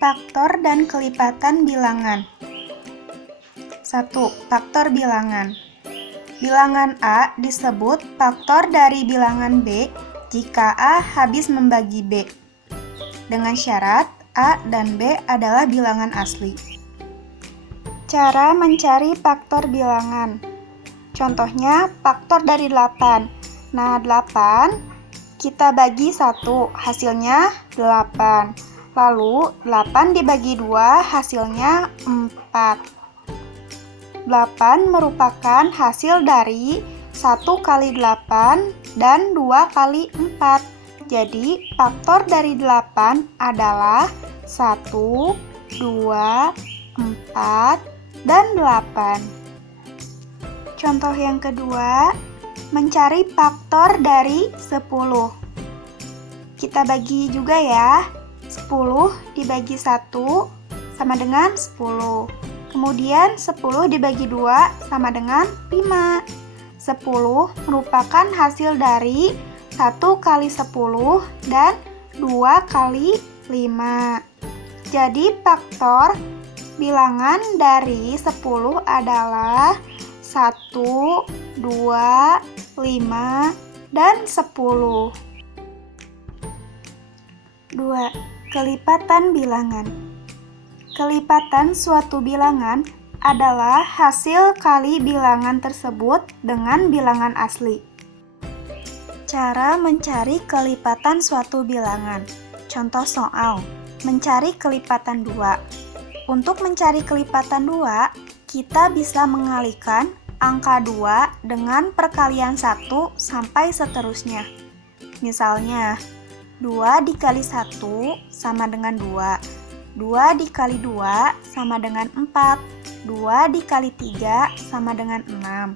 Faktor dan kelipatan bilangan. 1. Faktor bilangan. Bilangan A disebut faktor dari bilangan B jika A habis membagi B, dengan syarat A dan B adalah bilangan asli. Cara mencari faktor bilangan. Contohnya faktor dari 8. Nah, 8 kita bagi 1, hasilnya 8. Lalu 8 dibagi 2, hasilnya 4. 8 merupakan hasil dari 1 kali 8 dan 2 kali 4. Jadi faktor dari 8 adalah 1, 2, 4, dan 8. Contoh yang kedua, mencari faktor dari 10. Kita bagi juga ya. 10 dibagi 1 sama dengan 10. Kemudian 10 dibagi 2 sama dengan 5. 10 merupakan hasil dari 1 kali 10 dan 2 kali 5. Jadi faktor bilangan dari 10 adalah 1, 2, 5, dan 10. 2. Kelipatan bilangan. Kelipatan suatu bilangan adalah hasil kali bilangan tersebut dengan bilangan asli. Cara mencari kelipatan suatu bilangan. Contoh soal, mencari kelipatan 2. Untuk mencari kelipatan 2, kita bisa mengalihkan angka 2 dengan perkalian 1 sampai seterusnya. Misalnya, 2 dikali 1 sama dengan 2. 2 dikali 2 sama dengan 4. 2 dikali 3 sama dengan 6.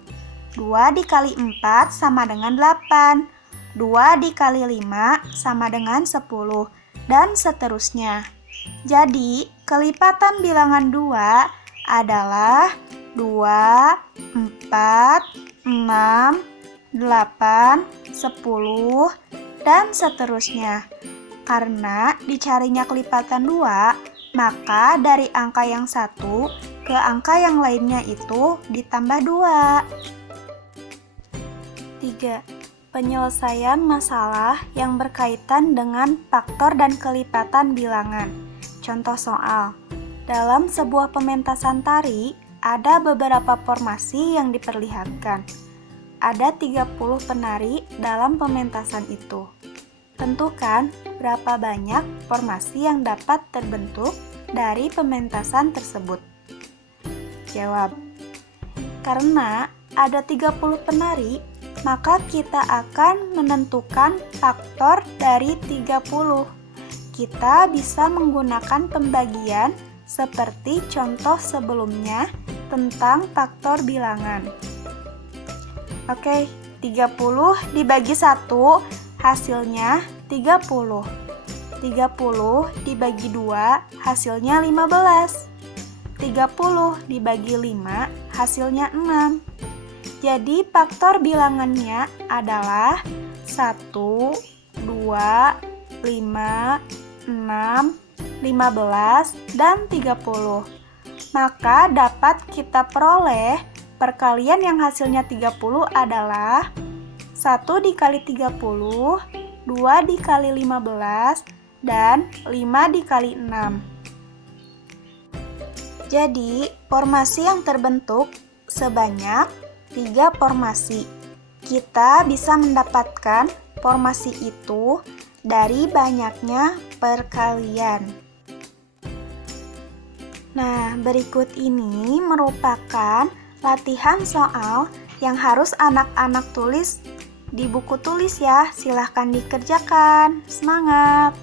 2 dikali 4 sama dengan 8. 2 dikali 5 sama dengan 10. Dan seterusnya. Jadi, kelipatan bilangan 2 adalah 2, 4, 6, 8, 10, dan seterusnya. Karena dicarinya kelipatan 2, maka dari angka yang satu ke angka yang lainnya itu ditambah 2. 3. Penyelesaian masalah yang berkaitan dengan faktor dan kelipatan bilangan. Contoh soal. Dalam sebuah pementasan tari, ada beberapa formasi yang diperlihatkan. Ada 30 penari dalam pementasan itu. Tentukan berapa banyak formasi yang dapat terbentuk dari pementasan tersebut. Jawab. Karena ada 30 penari, maka kita akan menentukan faktor dari 30. Kita bisa menggunakan pembagian seperti contoh sebelumnya tentang faktor bilangan. Oke, 30 dibagi 1 hasilnya 30. 30 dibagi 2 hasilnya 15. 30 dibagi 5 hasilnya 6. Jadi faktor bilangannya adalah 1, 2, 5, 6, 15, dan 30. Maka dapat kita peroleh perkalian yang hasilnya 30 adalah 1 dikali 30, 2 dikali 15, dan 5 dikali 6. Jadi, formasi yang terbentuk sebanyak 3 formasi. Kita bisa mendapatkan formasi itu dari banyaknya perkalian. Nah, berikut ini merupakan latihan soal yang harus anak-anak tulis di buku tulis ya. Silahkan dikerjakan. Semangat!